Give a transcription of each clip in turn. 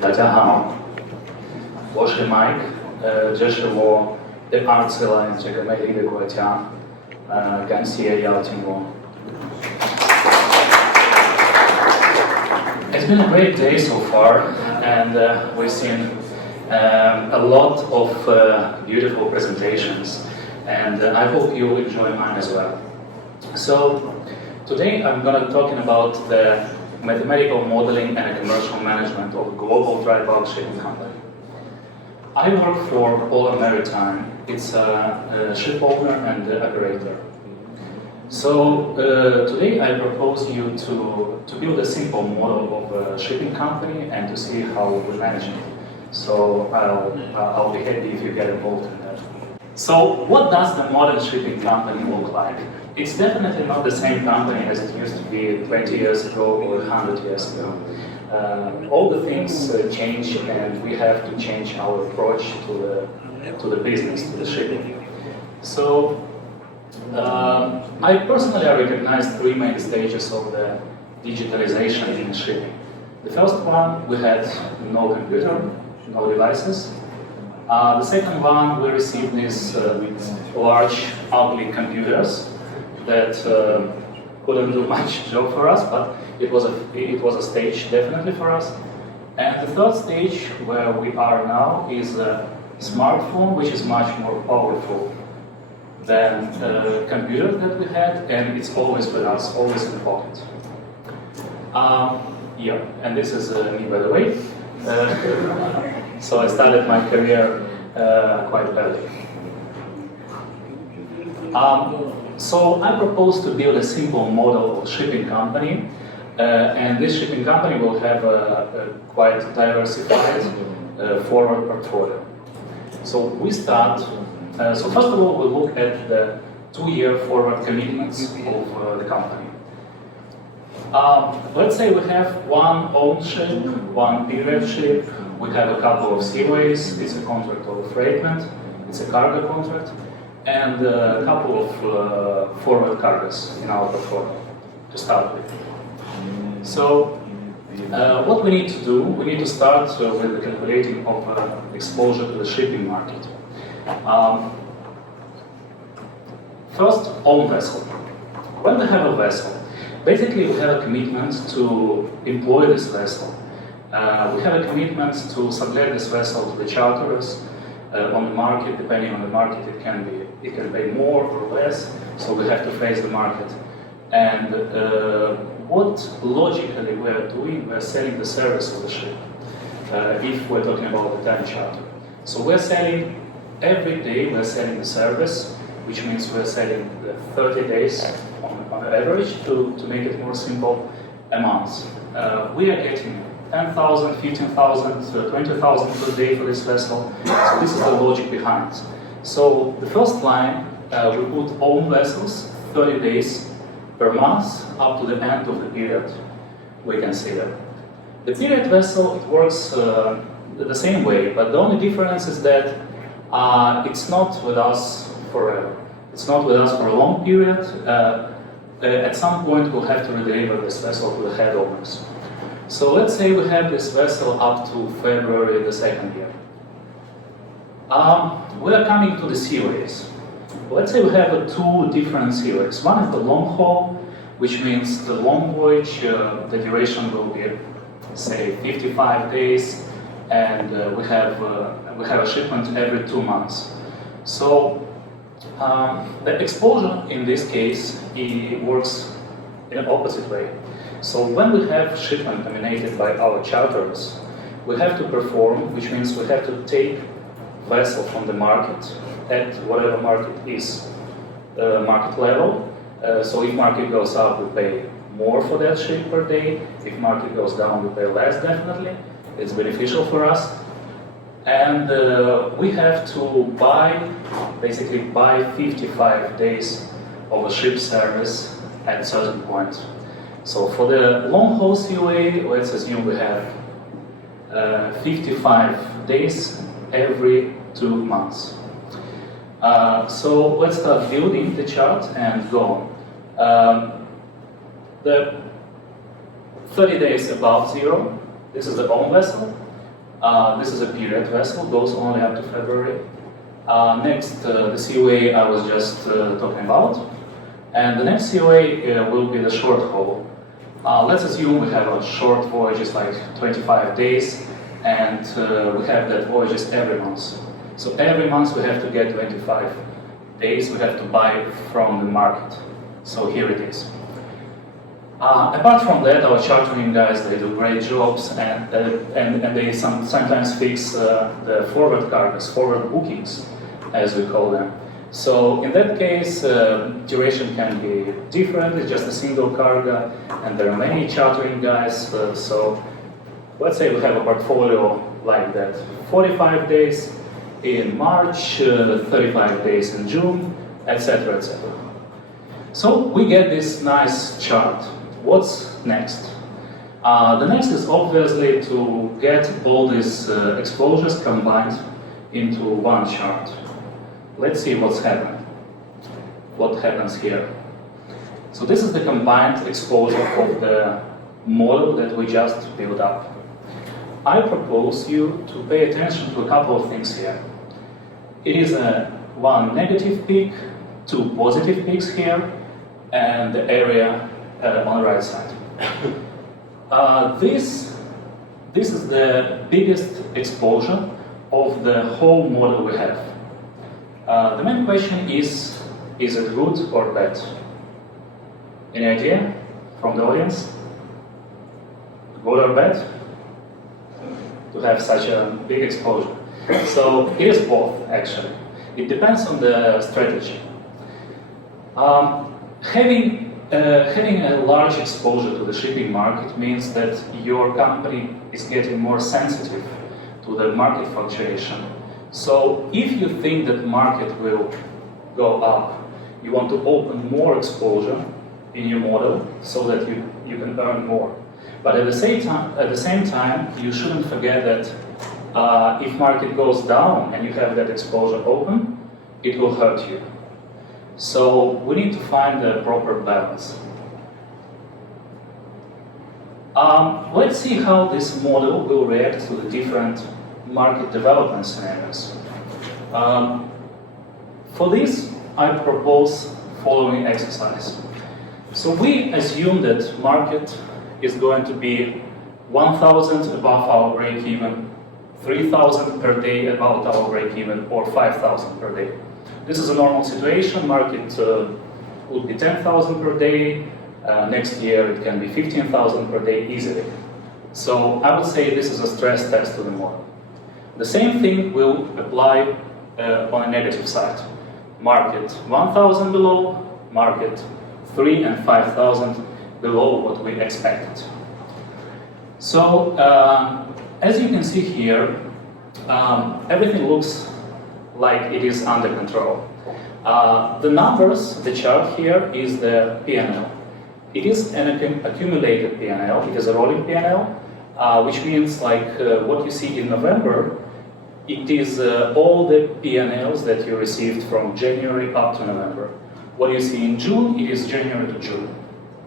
大家好，我是 Mike，这是我第二次来这个美丽的国家，感谢邀请我。It's been a great day so far, and we've seen a lot of beautiful presentations, and I hope you enjoy mine as well. So today I'm going to be talking about the mathematical modeling and commercial management of a global dry bulk shipping company. I work for Maritime. It's a ship owner and operator. So today I propose you to build a simple model of a shipping company and to see how we manage it. So I'll be happy if you get involved in that. So what does the modern shipping company look like? It's definitely not the same company as it used to be 20 years ago or 100 years ago. All the things change, and we have to change our approach to the business, to the shipping. So I personally recognize three main stages of the digitalization in shipping. The first one, we had no computer, no devices. The second one, we received these large, ugly computers that couldn't do much job for us, but it was a stage definitely for us. And the third stage, where we are now, is a smartphone, which is much more powerful than the computer that we had, and it's always with us, always in the pocket. Yeah, and this is me, by the way. So I started my career quite early. So I propose to build a simple model of shipping company, and this shipping company will have a quite diversified forward portfolio. So we start, so first of all, we'll look at the 2-year forward commitments of the company. Let's say we have one own ship, one period ship, we have a couple of seaways, it's a contract of affreightment, it's a cargo contract, and a couple of forward cargoes in our portfolio to start with. So what we need to do, we need to start with the calculating of exposure to the shipping market. First, own vessel. When we have a vessel, basically we have a commitment to employ this vessel. We have a commitment to sublet this vessel to the charterers on the market. Depending on the market, it can pay more or less, so we have to face the market. And what logically we are doing, we are selling the service of the ship, if we're talking about the time charter. So we're selling, every day we're selling the service, which means we're selling the 30 days on average, to make it more simple, amounts. We are getting 10,000, 15,000, 20,000 per day for this vessel. So this is the logic behind it. So the first line, we put own vessels, 30 days per month, up to the end of the period. We can see that. The period vessel, it works the same way, but the only difference is that it's not with us forever. It's not with us for a long period. At some point, we'll have to redeliver this vessel to the head owners. So let's say we have this vessel up to February the 2nd year. We are coming to the seaways. Let's say we have two different seaways. One is the long haul, which means the long voyage, the duration will be, say, 55 days, and we have a shipment every 2 months. So the exposure in this case, it works in an opposite way. So when we have shipment nominated by our charterers, we have to perform, which means we have to take vessel from the market at whatever market is market level. So if market goes up, we pay more for that ship per day. If market goes down, we pay less, definitely. It's beneficial for us. And we have to basically buy 55 days of a ship service at a certain point. So for the long haul seaway, let's assume we have 55 days every 2 months. So let's start building the chart and go on. The 30 days above zero, this is the own vessel. This is a period vessel, goes only up to February. Next, the COA I was just talking about. And the next COA will be the short haul. Let's assume we have a short voyages like 25 days, and we have that voyages every month. So every month we have to get 25 days, we have to buy from the market. So here it is. Apart from that, our chartering guys, they do great jobs, and they sometimes fix the forward cargoes, forward bookings, as we call them. So in that case, duration can be different. It's just a single cargo, and there are many chartering guys. So let's say we have a portfolio like that: 45 days in March, 35 days in June, etc., etc. So we get this nice chart. What's next? The next is obviously to get all these exposures combined into one chart. Let's see what's happening. What happens here? So this is the combined exposure of the model that we just built up. I propose you to pay attention to a couple of things here. It is one negative peak, two positive peaks here, and the area on the right side. This is the biggest exposure of the whole model we have. The main question is it good or bad? Any idea from the audience? Good or bad? To have such a big exposure. So it is both, actually. It depends on the strategy. Having a large exposure to the shipping market means that your company is getting more sensitive to the market fluctuation. So if you think that market will go up, you want to open more exposure in your model so that you can earn more. But at the same time, you shouldn't forget that if market goes down and you have that exposure open, it will hurt you. So we need to find the proper balance. Let's see how this model will react to the different market development scenarios. For this, I propose following exercise. So we assume that market is going to be 1,000 above our break-even, 3,000 per day above our break-even, or 5,000 per day. This is a normal situation. Market would be 10,000 per day. Next year it can be 15,000 per day easily. So I would say this is a stress test to the model. The same thing will apply on a negative side. Market 1,000 below, market 3 and 5,000 below what we expected. So as you can see here, everything looks like it is under control. The numbers, the chart here is the P&L. It is an accumulated P&L, it is a rolling P&L, which means like what you see in November, it is all the P&Ls that you received from January up to November. What you see in June, it is January to June,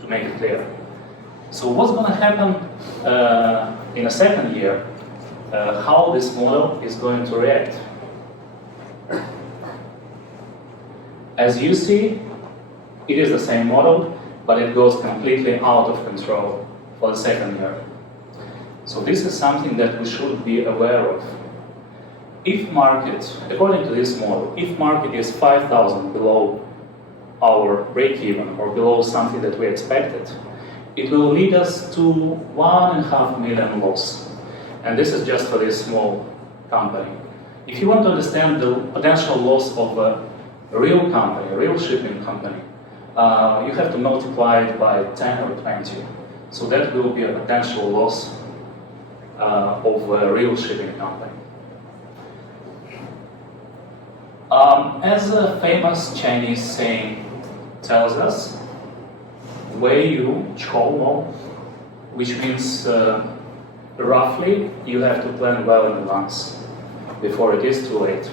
to make it clear. So what's going to happen in a second year, how this model is going to react? As you see, it is the same model, but it goes completely out of control for the second year. So this is something that we should be aware of. If market, according to this model, if market is 5,000 below our break-even or below something that we expected, it will lead us to 1.5 million loss. And this is just for this small company. If you want to understand the potential loss of a real company, a real shipping company, you have to multiply it by 10 or 20. So that will be a potential loss of a real shipping company. As a famous Chinese saying tells us, 唯有筹谋, which means roughly you have to plan well in advance before it is too late.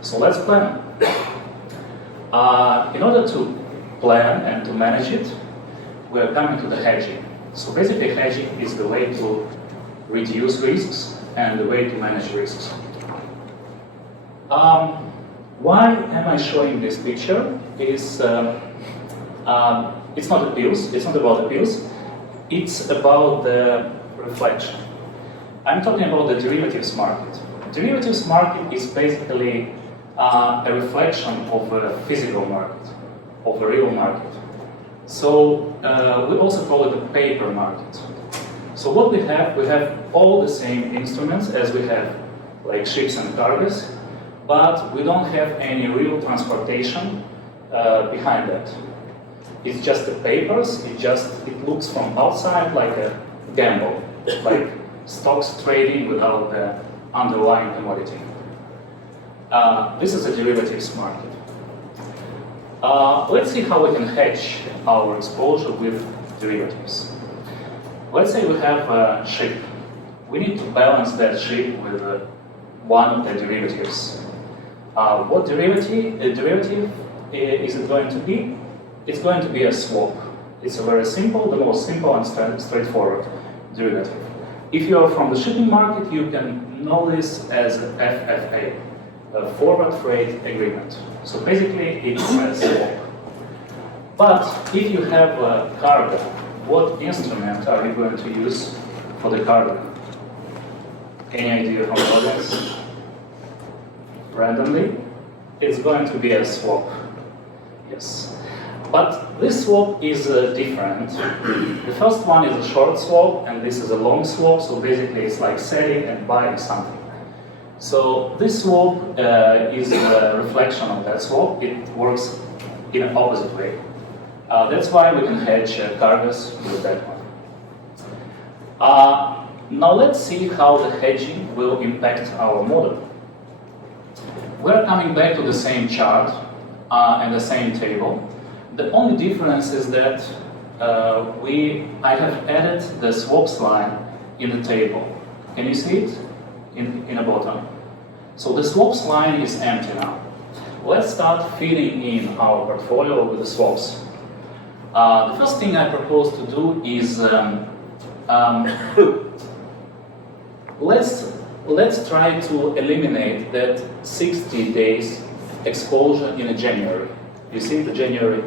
So let's plan. In order to plan and to manage it, we are coming to the hedging. So basically hedging is the way to reduce risks and the way to manage risks. Why am I showing this picture? It's not the pills, it's not about the pills, it's about the reflection. I'm talking about the derivatives market. Derivatives market is basically a reflection of a physical market, of a real market. So we also call it a paper market. So what we have all the same instruments as we have like ships and cargoes, but we don't have any real transportation behind that. It's just the papers, it looks from outside like a gamble, like stocks trading without the underlying commodity. This is a derivatives market. Let's see how we can hedge our exposure with derivatives. Let's say we have a ship. We need to balance that ship with one of the derivatives. What derivative is it going to be? It's going to be a swap. It's a very simple, the most simple and straightforward derivative. If you are from the shipping market, you can know this as a FFA, a forward freight agreement. So basically, it's a swap. But if you have a cargo, what instrument are you going to use for the cargo? Any idea from the audience? Randomly, it's going to be a swap. Yes. But this swap is different. The first one is a short swap, and this is a long swap, so basically it's like selling and buying something. So this swap is a reflection of that swap. It works in an opposite way. That's why we can hedge cargoes with that one. Now let's see how the hedging will impact our model. We're coming back to the same chart and the same table. The only difference is that I have added the swaps line in the table. Can you see it in the bottom? So the swaps line is empty now. Let's start filling in our portfolio with the swaps. The first thing I propose to do is let's try to eliminate that 60 days exposure in a January. You see the January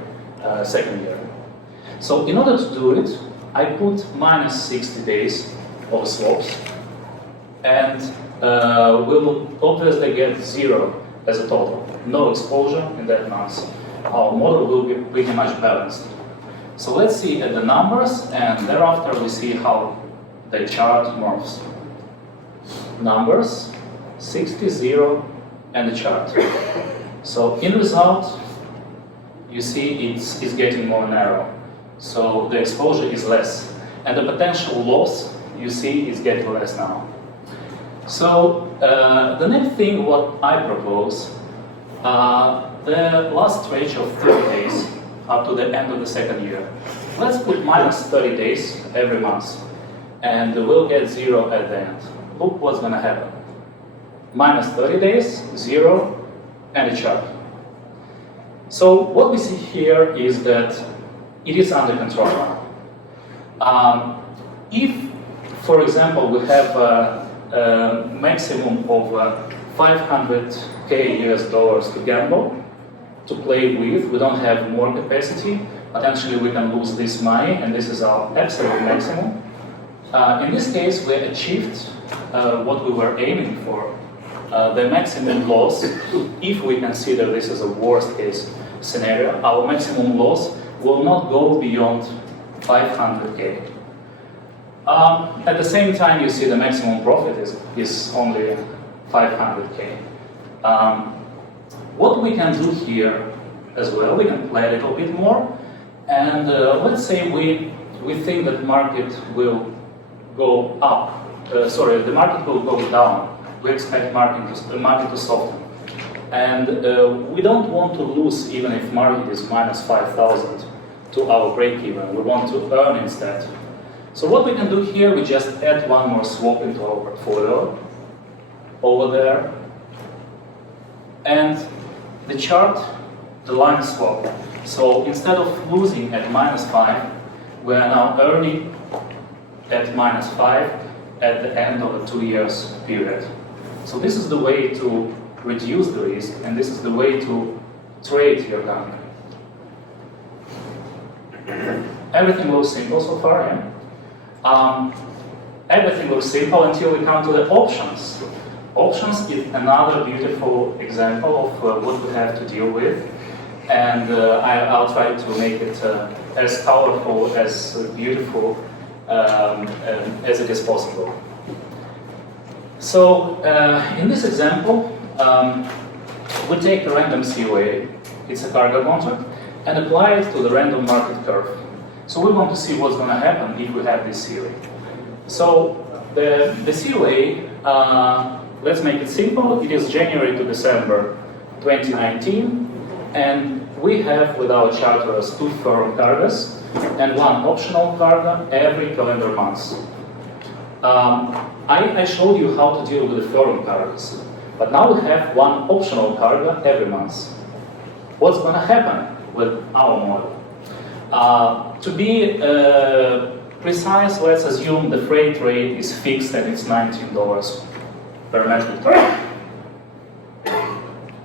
second year. So in order to do it, I put minus 60 days of swaps, and we'll obviously get 0 as a total. No exposure in that month. Our model will be pretty much balanced. So let's see at the numbers, and thereafter we see how the chart morphs. Numbers, 60, 0, and the chart. So in result, you see it's getting more narrow. So the exposure is less. And the potential loss, you see, is getting less now. So the next thing what I propose, the last stretch of 30 days up to the end of the second year. Let's put minus 30 days every month, and we'll get 0 at the end. Look what's going to happen. Minus 30 days, 0, and a chart. So what we see here is that it is under control now. If, for example, we have a maximum of $500K US to gamble, to play with, we don't have more capacity, potentially we can lose this money, and this is our absolute maximum. In this case, we achieved what we were aiming for, the maximum loss. If we consider this as a worst case scenario, our maximum loss will not go beyond 500K. At the same time, you see the maximum profit is only 500K. What we can do here as well, we can play a little bit more, and let's say we think that market will go up. The market will go down. We expect the market to soften. And we don't want to lose even if market is minus 5,000 to our break-even. We want to earn instead. So what we can do here, we just add one more swap into our portfolio over there. And the chart, the line swap. So instead of losing at minus 5, we are now earning at minus 5, at the end of a 2 years period. So this is the way to reduce the risk, and this is the way to trade your company. Everything looks simple so far, yeah? Everything looks simple until we come to the options. Options is another beautiful example of what we have to deal with, and I'll try to make it as colorful, as beautiful as it is possible. So in this example, we take a random COA, it's a cargo contract, and apply it to the random market curve. So we want to see what's going to happen if we have this COA. So the COA, let's make it simple, it is January to December 2019, and we have with our charterers 2 firm cargoes and 1 optional cargo every calendar month. I showed you how to deal with the firm cargoes, but now we have 1 optional cargo every month. What's going to happen with our model? To be precise, let's assume the freight rate is fixed and it's $19 per metric ton.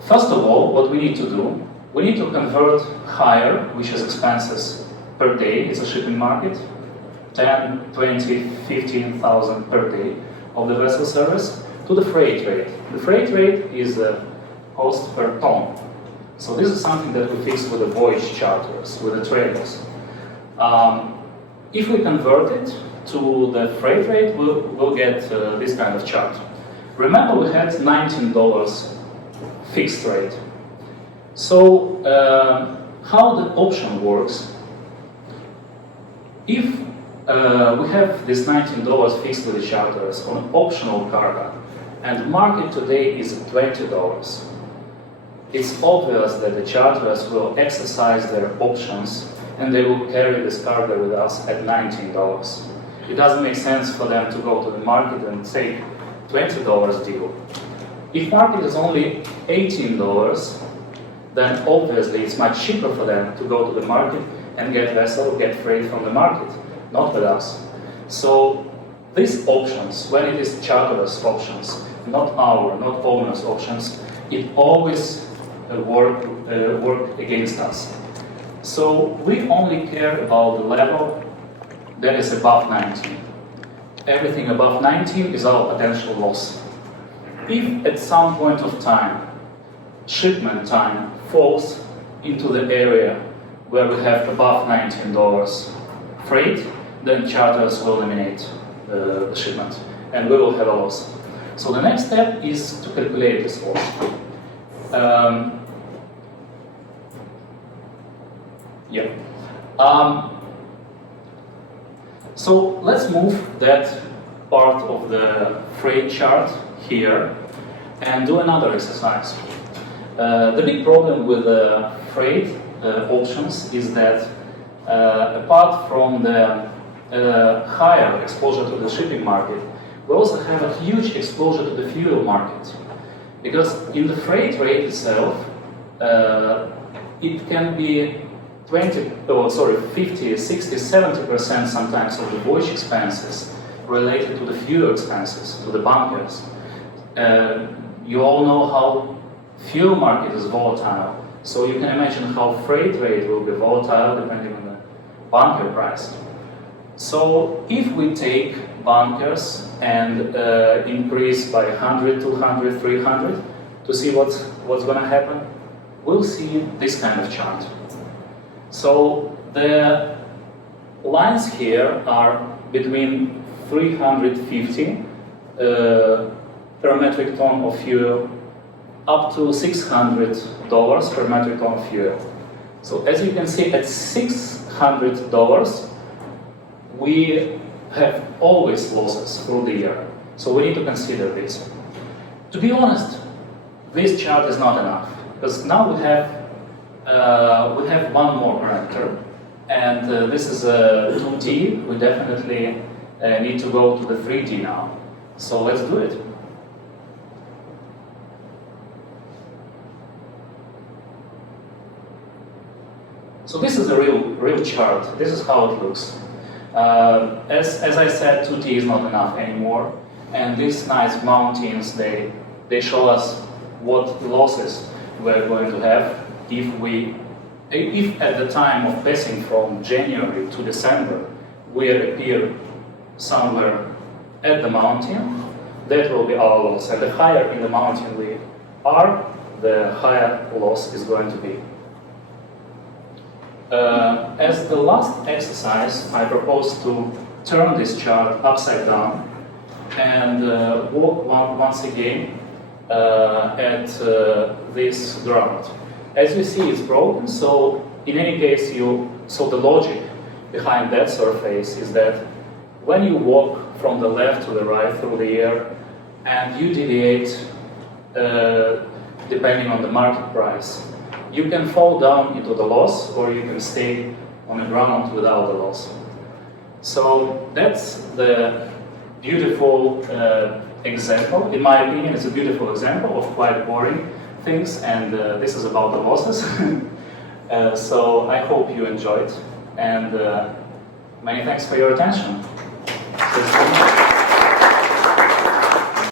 First of all, what we need to do, we need to convert hire, which is expenses per day, it's a shipping market, 10, 20, 15,000 per day of the vessel service, to the freight rate. The freight rate is the cost per ton. So this is something that we fix with the voyage charters, with the traders. If we convert it to the freight rate, we'll get this kind of chart. Remember, we had $19 fixed rate. So how the option works, if we have this $19 fixed with the charters on optional cargo, and the market today is $20, it's obvious that the charterers will exercise their options and they will carry this cargo with us at $19. It doesn't make sense for them to go to the market and say $20 deal. If market is only $18, then obviously it's much cheaper for them to go to the market and get vessel, get freight from the market, not with us. So these options, when it is charterers' options, not owners' options, it always work against us. So we only care about the level that is above 19. Everything above 19 is our potential loss. If at some point of time, shipment time falls into the area where we have above $19 freight, then charters will eliminate the shipment and we will have a loss. So the next step is to calculate this loss. So let's move that part of the freight chart here and do another exercise. The big problem with the freight options is that apart from the higher exposure to the shipping market, we also have a huge exposure to the fuel market. Because in the freight rate itself, it can be 50, 60, 70% sometimes of the voyage expenses related to the fuel expenses, to the bunkers. You all know how fuel market is volatile, so you can imagine how freight rate will be volatile depending on the bunker price. So if we take bunkers and increase by 100, 200, 300 to see what's going to happen, we'll see this kind of chart. So the lines here are between 350 per metric ton of fuel up to $600 per metric ton of fuel. So as you can see, at $600 we have always losses through the year. So we need to consider this. To be honest, this chart is not enough because now we have one more parameter, and this is a 2D. We definitely need to go to the 3D now. So let's do it. So this is a real chart. This is how it looks. As I said, 2D is not enough anymore, and these nice mountains, they show us what losses we're going to have if at the time of passing from January to December we appear somewhere at the mountain. That will be our loss, and the higher in the mountain we are, the higher loss is going to be. As the last exercise, I propose to turn this chart upside down and walk once again at this ground. As you see, it's broken, so in any case, so the logic behind that surface is that when you walk from the left to the right through the air and you deviate depending on the market price, you can fall down into the loss or you can stay on the ground without the loss. So that's the beautiful example. In my opinion, it's a beautiful example of quite boring things, and this is about the losses. So I hope you enjoyed, and many thanks for your attention.